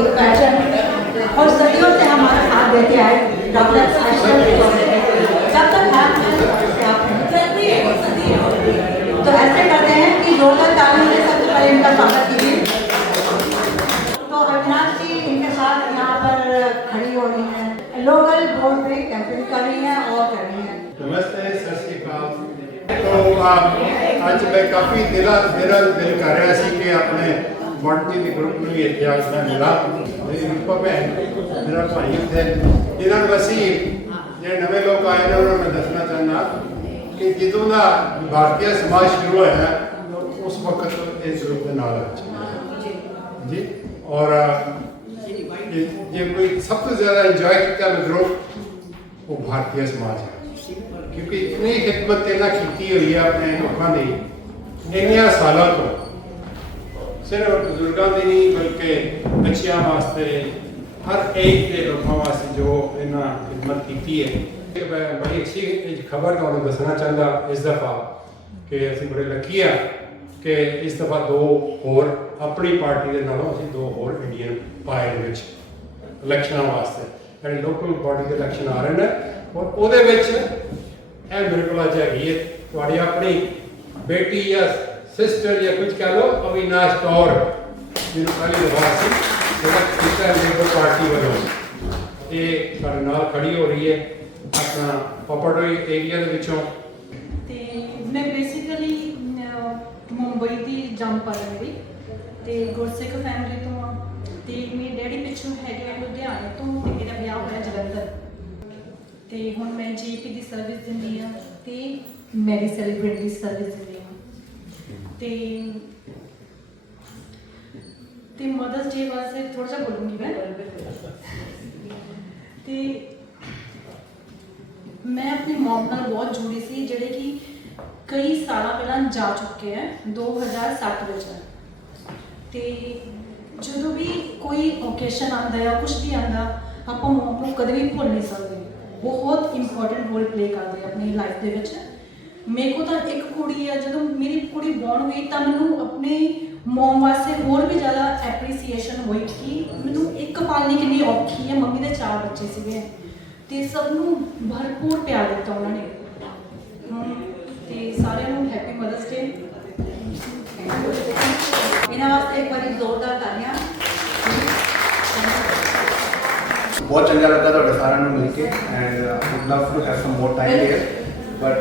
एक पैशन और सदियों से हमारा साथ देते आए डॉक्टर अशरफ जब तक हाथ में तो ऐसे करते हैं कि जोरदार तालियों से सबसे पहले इनका स्वागत कीजिए। तो अविनाश जी इनके साथ यहाँ पर खड़ी हो रही हैं, लोकल बोर्ड पे कैंपेन कर रही हैं और कर रही हैं। नमस्ते, सत श्री अकाल। तो आज मैं काफ़ी मेरा दिल कर रहा सी कि अपने मॉडर्निटी के ग्रुप में भी इतिहास में मिला मेरी रूपा भैन मेरा भाई थे जिन्होंने वसी जो नवे लोग आए ने उन्होंने मैं दसना चाहना कि ਜਦੋਂ ਦਾ भारतीय समाज शुरू होया उस वक्त इस ग्रुप के नाल जी और ये कोई सब तो ज़्यादा इंजॉय किया मैं ग्रुप वो भारतीय समाज है क्योंकि इतनी खिदमत इन्हें की हुई है अपने लोगों की इन्निया सालों तो सिर्फ बुजुर्गों की नहीं बल्कि बच्चों वास्ते हर एक के लोगों वास्ते जो इन्हें खिदमत की है। मैं बड़ी अच्छी खबर तुहानू दसना चाहता इस दफ़ा कि असीं बड़े लकी हाँ कि इस दफ़ा दो होर अपनी पार्टी के नालों असीं दो होर इंडियन पाए इलैक्शनों वास्ते यानी लोकल बॉडी के इलैक्शन आ रहे हैं और ਉਹਦੇ ਵਿੱਚ ਇਹ ਮੇਰੇ ਕੋਲ ਅੱਜ ਹੈਗੀ ਹੈ ਤੁਹਾਡੀ ਆਪਣੀ बेटी या सिस्टर या कुछ कह लो अविनाश कौर ਜਿਹਨੂੰ ਪਹਿਲੀ ਦਫਾ ਸੀ ਜਿਹੜਾ ਕੀਤਾ ਲੇਬਰ ਪਾਰਟੀ ਵੱਲੋਂ ਇਹ ਸਾਡੇ ਨਾਲ ਖੜੀ ਹੋ ਰਹੀ ਹੈ अपना पपड़ोई एरिया ਦੇ ਵਿੱਚੋਂ ਤੇ ਮੈਂ ਬੇਸਿਕਲੀ ਮੁੰਬਈ ਦੀ ਜੰਮ ਪਾਇਆ ਮੇਰੀ ਤੇ ਗੁਰਸਿੱਖ ਫੈਮਿਲੀ ਤੋਂ ਆ ਤੇ ਮੇਰੇ ਡੈਡੀ ਪਿੱਛੋਂ ਹੈਗੇ ਆ ਲੁਧਿਆਣੇ ਤੋਂ ਤੇ ਮੇਰਾ ਵਿਆਹ ਹੋਇਆ ਜਲੰਧਰ ਤੇ ਹੁਣ ਮੈਂ ਜੀਪੀ ਦੀ ਸਰਵਿਸ ਦਿੰਦੀ ਆ ਤੇ ਮੈਰੀ ਸੈਲੀਬ੍ਰਿਟੀ ਦੀ ਸਰਵਿਸ ਦਿੰਦੀ ਆ ਤੇ ਮਦਰਸ ਡੇ ਵਾਸਤੇ ਥੋੜਾ ਜਿਹਾ ਬੋਲੂੰਗੀ ਮੈਂ ਤੇ मैं अपनी मॉम नाल बहुत जुड़ी सी ਜਿਹੜੇ कि कई साल पहला जा चुके हैं 2007 ਵਿੱਚ ਤੇ ਜਦੋਂ ਵੀ ਕੋਈ ਓਕੇਸ਼ਨ ਆਉਂਦਾ ਹੈ ਕੁਝ ਵੀ ਆਉਂਦਾ ਆਪਾਂ ਮॉम ਨੂੰ ਕਦੇ ਵੀ ਭੁੱਲ ਨਹੀਂ ਸਕਦੇ ਬਹੁਤ ਇੰਪੋਰਟੈਂਟ ਰੋਲ ਪਲੇ ਕਰਦੇ ਆਪਣੀ ਲਾਈਫ ਦੇ ਵਿੱਚ ਮੇਰੇ ਕੋਲ ਤਾਂ ਇੱਕ ਕੁੜੀ ਹੈ ਜਦੋਂ ਮੇਰੀ ਕੁੜੀ ਬੌਰਨ ਹੋਈ ਤਾਂ ਮੈਨੂੰ ਆਪਣੇ ਮॉम ਵਾਸਤੇ ਹੋਰ ਵੀ ਜ਼ਿਆਦਾ ਐਪਰੀਸੀਏਸ਼ਨ ਹੋਈ ਕਿ ਮੈਨੂੰ ਇੱਕ ਪਾਲਣੀ ਕਿੰਨੀ ਔਖੀ ਹੈ ਮੰਮੀ ਦੇ 4 ਬੱਚੇ ਸੀਗੇ ਤੇ ਸਭ ਨੂੰ ਭਰਪੂਰ ਪਿਆਰ ਦਿੱਤਾ ਉਹਨਾਂ ਨੇ ਤੇ ਸਾਰਿਆਂ ਨੂੰ ਹੈਪੀ ਮਦਰਸ ਡੇ ਇਹਨਾਂ ਵਾਸਤੇ ਇੱਕ ਵਾਰੀ ਜ਼ੋਰਦਾਰ ਤਾਲੀਆਂ। बहुत चंगा लगा ਤੁਹਾਡੇ ਸਾਰਿਆਂ ਨੂੰ ਮਿਲ ਕੇ and would love to have some more time here but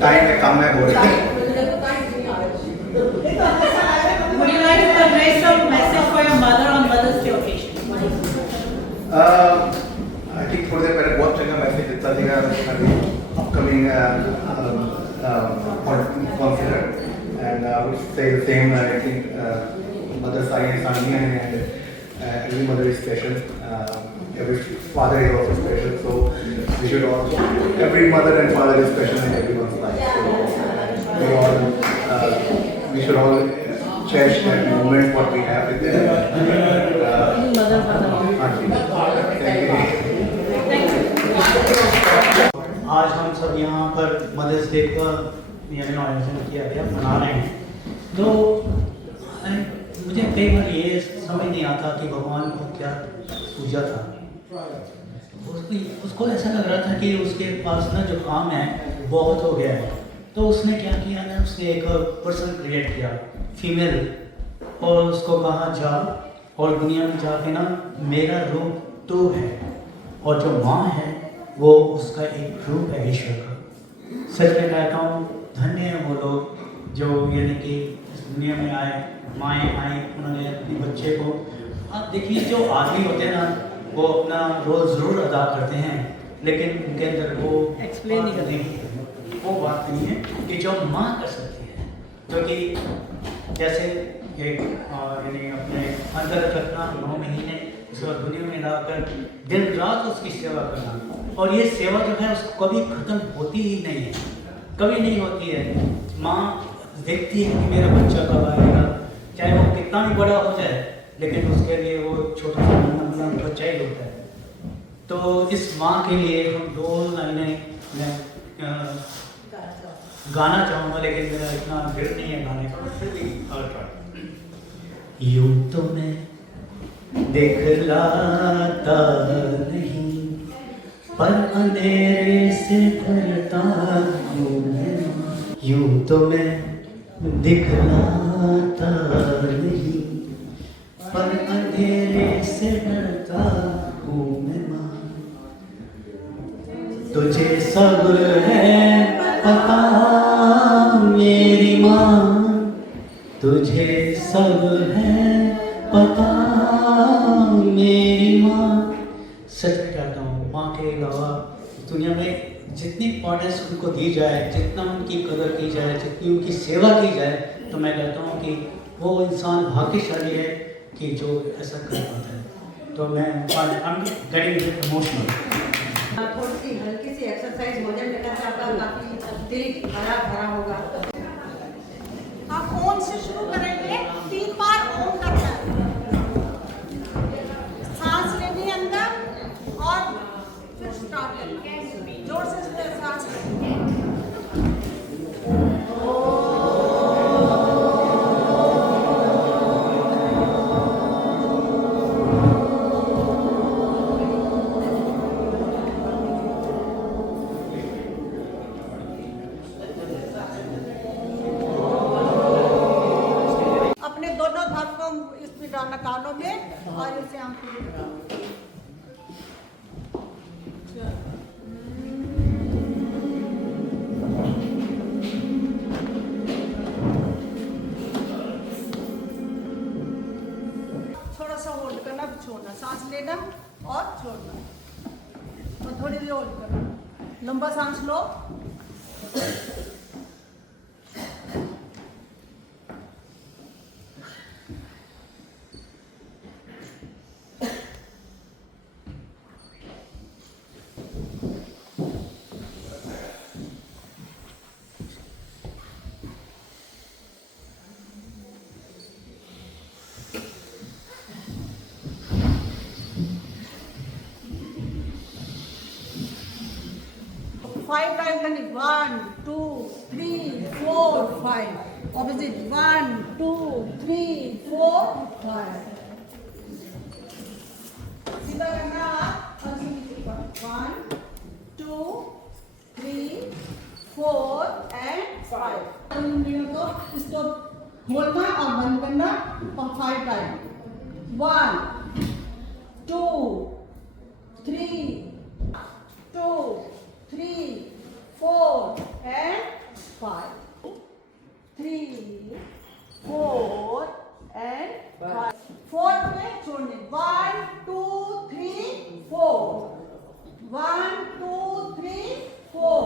time का कम है हो रहा है। Would you like to convey some message for your mother on Mother's Day occasion? I think थोड़ी देर पहले बहुत चंगा मैसेज दिता ਸੀਗਾ ਸਾਡੀ upcoming consider and I would say the same. I think mother side is Sania and every mother is special. Every father is also special. So we should all every mother and father is special in everyone's life. So we should all cherish that moment what we have with them. आज हम सब यहाँ पर mother's day का आयोजन किया गया मना रहे हैं तो मुझे कई बार ये समझ नहीं आता कि भगवान को क्या पूजा था उसको ऐसा लग रहा था कि उसके पास ना जो काम है बहुत हो गया है तो उसने क्या किया ना उसने एक पर्सन क्रिएट किया फीमेल और उसको कहा जा और दुनिया में जाके ना मेरा रूप तो है और जो माँ है वो उसका एक रूप है ईश्वर का। सच में कहता हूँ धन्य है वो लोग जो यानी कि इस दुनिया में आए माएँ आई उन्होंने अपने बच्चे को आप देखिए जो आदमी होते हैं ना वो अपना रोल ज़रूर अदा करते हैं लेकिन उनके अंदर वो एक्सप्लेन नहीं करते वो बात नहीं है कि जो माँ कर सकती है क्योंकि जैसे यानी अपने अंदर रखना 9 महीने उसके बाद दुनिया में लाकर दिन रात उसकी सेवा करना और ये सेवा जो है उसको कभी ख़त्म होती ही नहीं है कभी नहीं होती है। माँ देखती है कि मेरा बच्चा कब आएगा चाहे वो कितना भी बड़ा हो जाए लेकिन उसके लिए वो छोटा सा नन्हा बच्चा ही होता है। तो इस माँ के लिए हम 2 लाइनें गाना चाहूँगा लेकिन मेरा इतना दिल नहीं है गाने का फिर भी यूं तो मैं दिखलाता नहीं, पर अंधेरे से डरता हूँ मैं। यूं तो मैं दिखलाता नहीं, पर अंधेरे से डरता हूँ मैं माँ। तुझे सब है पता मेरी माँ, तुझे सब है पता मेरी माँ। सच कहता हूँ, माँ के अलावा दुनिया में जितनी इम्पोर्टेंस उनको दी जाए, जितना उनकी कदर की जाए, जितनी उनकी सेवा की जाए, तो मैं कहता हूँ कि वो इंसान भाग्यशाली है कि जो ऐसा कर पाता है। तो मैं गेटिंग इमोशनल। थोड़ी सी हल्की सी एक्सरसाइज हो जाए बेटा, से आपका काफी दिल भरा भरा होगा। आप ओम से शुरू करेंगे, 3 बार ओम करना है। सांस लेनी अंदर और फिर स्टार्ट करना, जोर से सांस लेनी। अपने दोनों भाग को इसमें डालना कानों में और इसे आंखों में डालना। थोड़ा सा होल्ड करना, फिर छोड़ना, सांस लेना और छोड़ना, और थोड़ी देर होल्ड करना। लंबा सांस लो, फाइव टाइम करनी, 1 2 3 4 5। ऑपोजिट, 1 2 3 4 5। सीधा करना और 1 2 3 4 एंड 5। तो इसको बोलना और बंद करना और 5 टाइम, 1 2 3 2 3 4 and 5, 3 4 and 5। 4 में छोड़ने, 1 2 3 4, 1 2 3 4।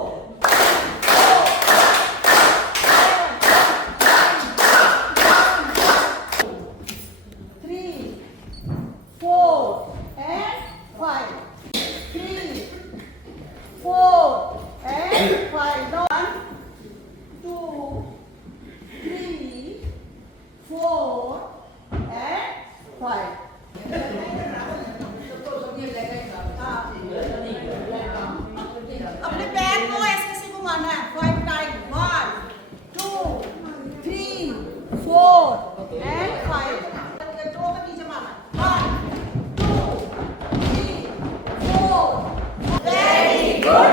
अपने पैर को ऐसे ऐसे घुमाना है, 5 टाइम, 1 2 3 4 एंड 5। दो को नीचे मारना, 1 2 3 4। Very good.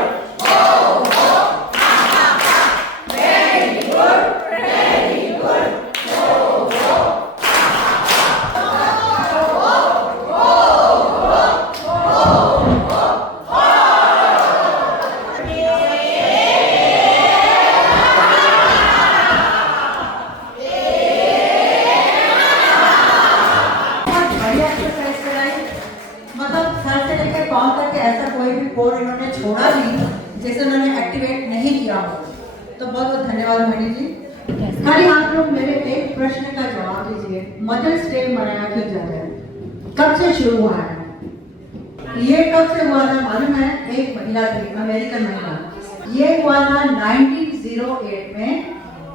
ऐसा कोई भी कोड इन्होंने छोड़ा नहीं जैसे उन्होंने एक्टिवेट नहीं किया हो। तो बहुत बहुत धन्यवाद मणि जी। खाली आप लोग मेरे एक प्रश्न का जवाब दीजिए, मदर्स डे मनाया क्यों जाता है, कब से शुरू हुआ है? ये कब से हुआ था मालूम है? एक महिला थी, अमेरिकन महिला, ये हुआ था 1908 में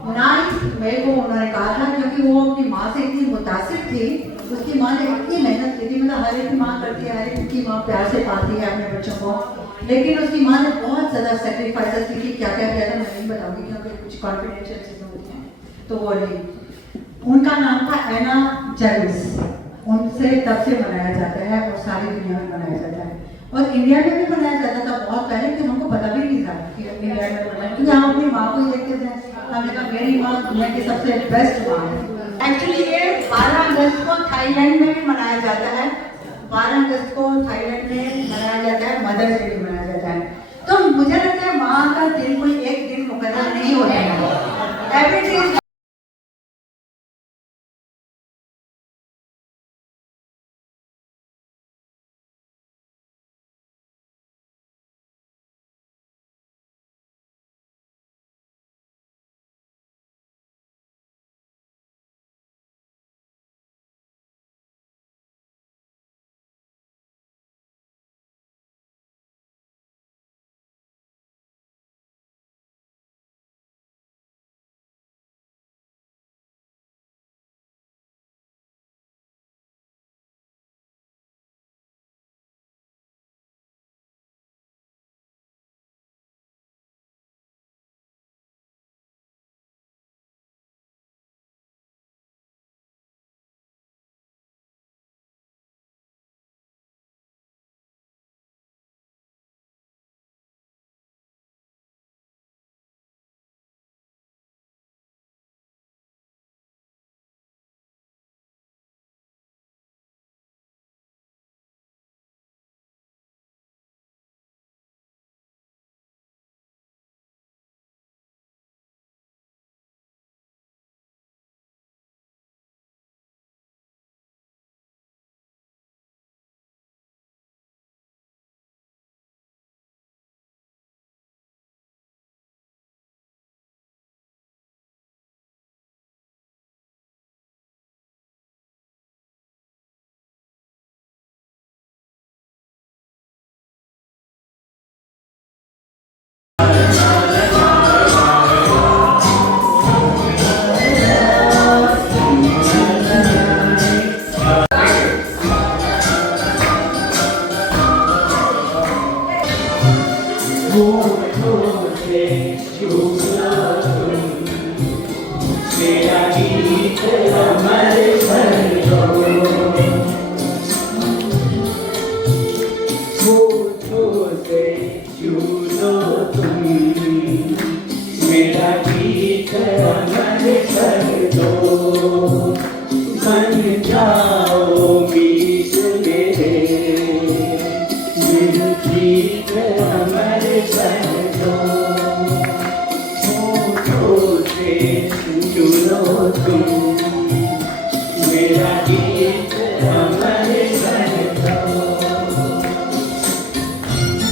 9 मई को उन्होंने कहा था, क्योंकि वो अपनी माँ से इतनी मुतासिर थी, उसकी माँ ने इतनी मेहनत की थी, मतलब हर एक माँ करती है, हर एक की माँ प्यार से पालती है अपने बच्चों को, लेकिन उसकी माँ ने बहुत ज़्यादा सेक्रीफाइसेस की थी। क्या क्या किया था मैं नहीं बताऊंगी क्योंकि कुछ कॉन्फिडेंशियल चीज़ें होती हैं, तो वो नहीं। उनका नाम था एना जर्विस, उन से तब से मनाया जाता है और सारी दुनिया में मनाया जाता है। और इंडिया में भी मनाया जाता था बहुत पहले, कि हमको पता भी नहीं था कि इंडिया में मनाया, क्योंकि हम अपनी माँ को ही देखते थे। हमने कहा मेरी माँ दुनिया की सबसे बेस्ट माँ है। एक्चुअली ये 12 अगस्त को थाईलैंड में भी मनाया जाता है। 12 अगस्त को थाईलैंड में मनाया जाता है, मदर्स डे भी मनाया जाता है। तो मुझे लगता है माँ का दिन कोई एक दिन मुकर्रर नहीं होता है। एवरी डे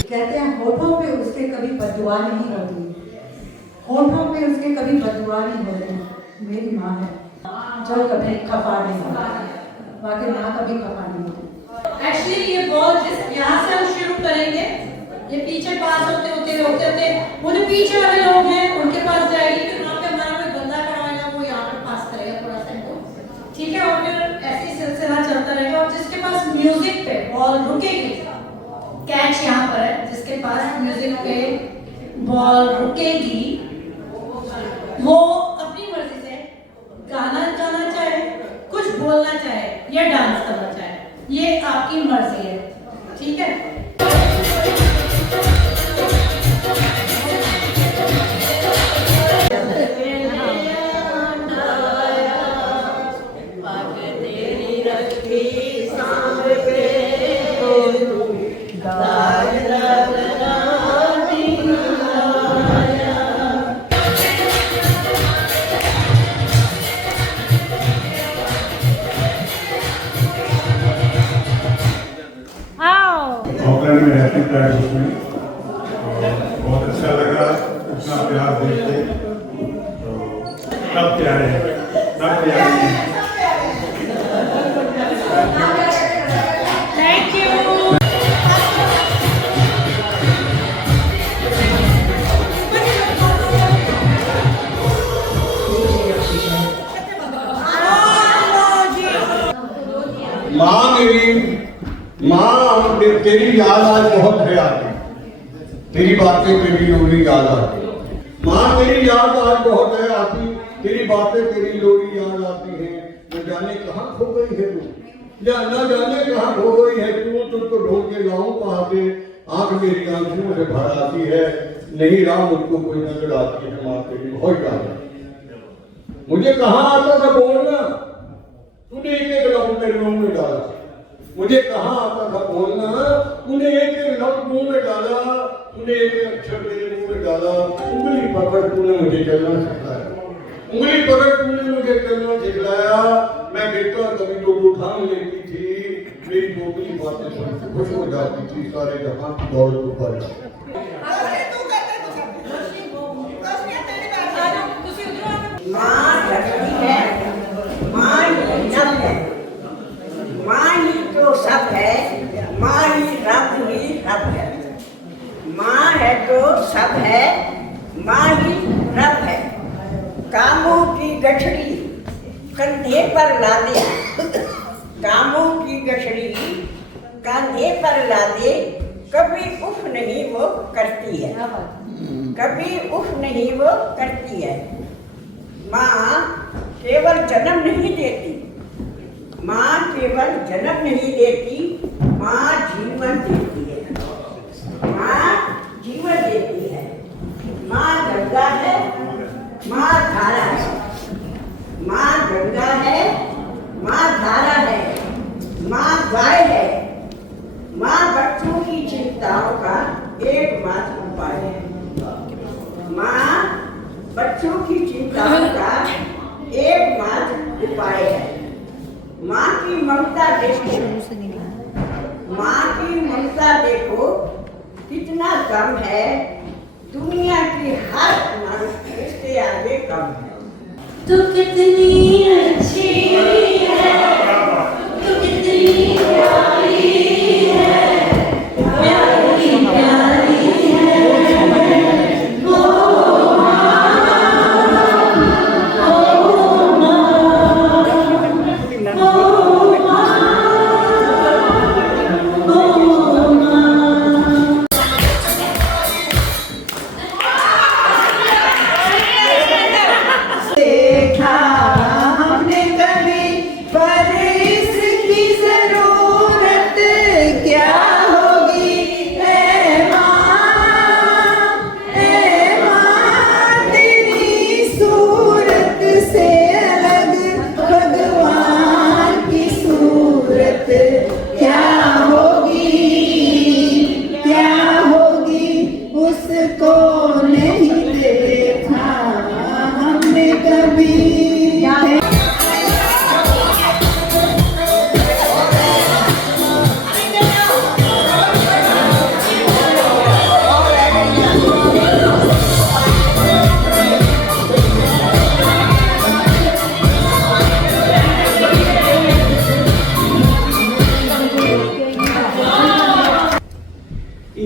कहते हैं होठों पे उसके कभी बददुआ नहीं होती, होठों पे उसके कभी बददुआ नहीं होती। मेरी माँ है जो कभी खफा नहीं होती, बाकी माँ कभी खफा नहीं होती। एक्चुअली ये बॉल जिस यहाँ से हम शुरू करेंगे, ये पीछे पास होते होते वो जो पीछे वाले लोग हैं उनके पास जाएगी, फिर वहाँ पे हमारा कोई बंदा खड़ा होगा वो यहाँ पे पास करेगा थोड़ा सा इनको, ठीक है। और फिर ऐसी सिलसिला चलता रहेगा। और जिसके पास म्यूजिक पे बॉल रुकेगी, कैच यहाँ पर है, जिसके पास म्यूजिक पे बॉल रुकेगी वो अपनी मर्जी से गाना गाना चाहे, कुछ बोलना चाहे या डांस करना चाहे, ये आपकी मर्जी है, ठीक है। ऑकलैंड में रहती था उसमें, बहुत अच्छा लगा इतना प्यार देख के। तो सब प्यारे हैं, सब प्यारे हैं। Thank you. माँ मेरी माँ, तेरी याद आज बहुत है आती, तेरी बातें तेरी लोरी याद आती। माँ तेरी याद आज बहुत है आती, तेरी बातें तेरी लोरी याद आती है। न जाने कहाँ खो गई है तू, या न जाने कहाँ खो गई है तू, तुझको ढूंढ के लाऊं कहाँ पे। आंख मेरी आंखों से भर आती है, नहीं राह मुझको कोई नजर आती है। माँ तेरी बहुत याद है। मुझे कहाँ आता था बोलना, तूने एक एक लफ्ज मेरे मुंह में डाला। मुझे कहाँ आता था बोलना, तूने एक एक लफ्ज मुंह में डाला। तूने एक एक अक्षर मेरे मुंह में डाला। उंगली पकड़ तूने मुझे चलना सिखाया, उंगली पकड़ तूने मुझे चलना सिखाया। मैं गिरता कभी तो उठान लेती थी, मेरी बोतली बातें सुन के खुश हो जाती थी। सारे जहां की दौड़ को पर माँ रखती है, माँ ही सब है, माँ ही तो सब है, माँ ही रब ही रब है। माँ है तो सब है, माँ ही रब है। कामों की गठड़ी कंधे पर ला दे, कामों की गठड़ी कंधे पर ला दे, कभी उफ नहीं वो करती है, कभी उफ नहीं वो करती है। माँ केवल जन्म नहीं देती, माँ केवल जन्म नहीं देती, माँ जीवन देती है, माँ जीवन देती है। माँ गंगा है, माँ धारा है, माँ गंगा है, माँ धारा है, माँ गाय है, माँ बच्चों की चिंताओं का एकमात्र उपाय है। माँ बच्चों की चिंताओं का एकमात्र उपाय है। माँ की ममता देखो, माँ की ममता देखो कितना कम है, दुनिया की हर मनुष्य इसके आगे कम है। तू कितनी अच्छी है, तू कितनी प्यारी है, प्यारी प्यारी है।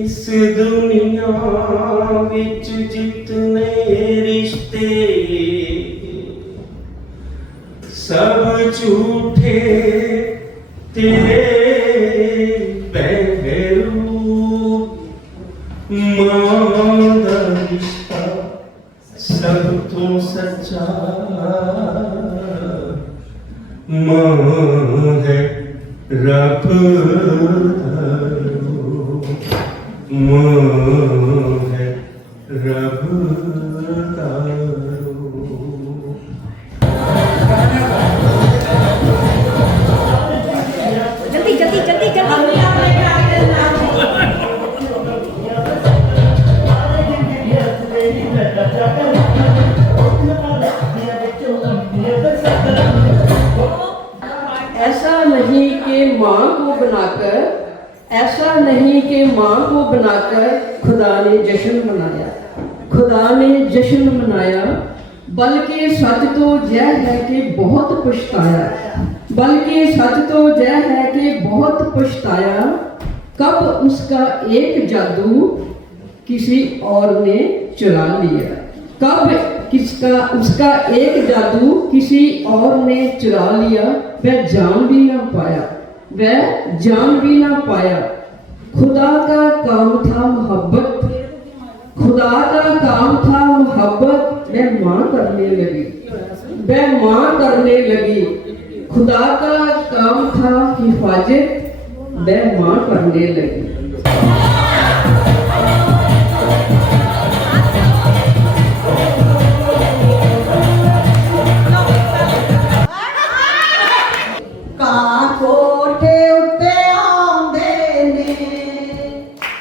इस दुनिया विच जितने रिश्ते सब झूठे तेरे बहरू। मां दा रिश्ता सब तो सच्चा, मां है रब मां है रब तारो। जल्दी जल्दी जल्दी जल्दी ऐसा नहीं कि माँ को बनाकर, ऐसा नहीं कि माँ को बनाकर खुदा ने जश्न मनाया, खुदा ने जश्न मनाया, बल्कि सच तो यह है कि बहुत पछताया, बल्कि सच तो यह है कि बहुत पछताया। कब उसका एक जादू किसी और ने चुरा लिया, कब किसका उसका एक जादू किसी और ने चुरा लिया, वह जान भी ना पाया, वह जान भी ना पाया। खुदा का काम था मोहब्बत, खुदा का काम था मोहब्बत, वह माँ करने लगी, वह माँ करने लगी। खुदा का काम था हिफाजत वह माँ करने लगी। कोठे उत्ते आउंदे ने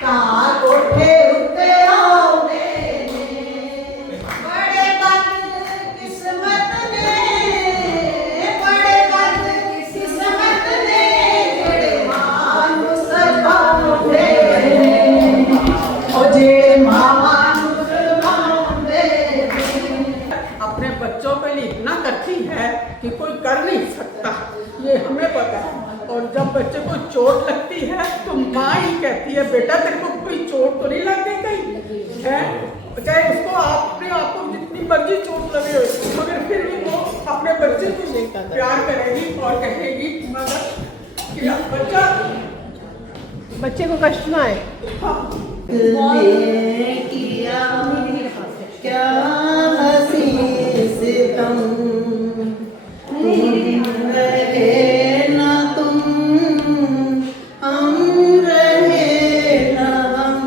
कोठे उत्ते आउंदे ने बड़े बदकिस्मत ने बड़े बदकिस्मत ने जेड़े मानू सताउंदे ओ जेड़े मानू सताउंदे। अपने बच्चों के लिए इतना करती है कि कोई कर नहीं सकता, ये हमें पता है। और जब बच्चे को चोट लगती है तो माँ ही कहती है बेटा तेरे को कोई चोट तो नहीं लग गई कहीं है, चाहे उसको अपने आप को जितनी मर्जी चोट लगे हो मगर फिर भी वो अपने बच्चे को प्यार करेगी और कहेगी मगर कि बच्चे को कष्ट ना आए। क्या हसी सितम रहे ना तुम हम रहे ना हम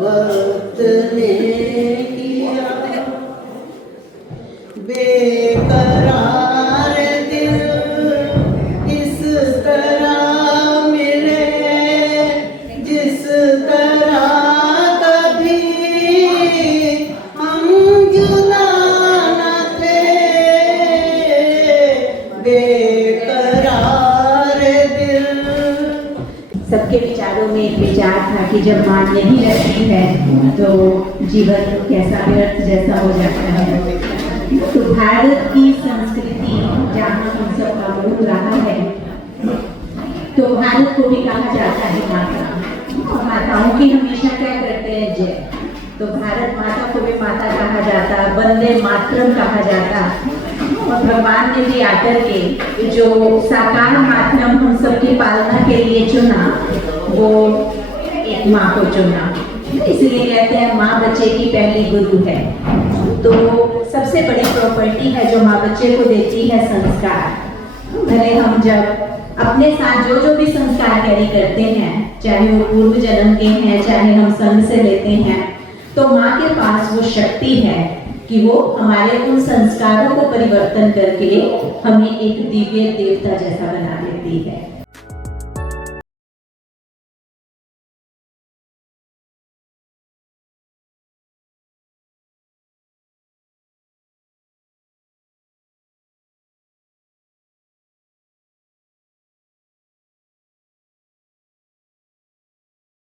वक्त ने किया बेकरार दिल इस तरह मिले जिस तरह कभी हम जुदा न थे बेकरार दिल। सबके विचारों में एक विचार था कि जब माँ नहीं रहती है तो जीवन कैसा व्यर्थ जैसा हो जाता है। तो भारत की संस्कृति जहाँ हम सबका मूल रहा है, तो भारत को भी कहा जाता है माता। माताओं की हमेशा क्या करते हैं जय, तो भारत माता को भी माता कहा जाता, वंदे मातरम कहा जाता। और भगवान ने भी आकर के जो साकार माध्यम हम सबकी पालना के लिए चुना वो एक माँ को चुना, इसलिए कहते हैं माँ बच्चे की पहली गुरु है। तो सबसे बड़ी प्रॉपर्टी है जो माँ बच्चे को देती है संस्कार। भले हम जब अपने साथ जो जो भी संस्कार कैरी करते हैं, चाहे वो पूर्व जन्म के हैं, चाहे हम संग से लेते हैं, तो माँ के पास वो शक्ति है कि वो हमारे उन संस्कारों को परिवर्तन करके हमें एक दिव्य देवता जैसा बना देती है।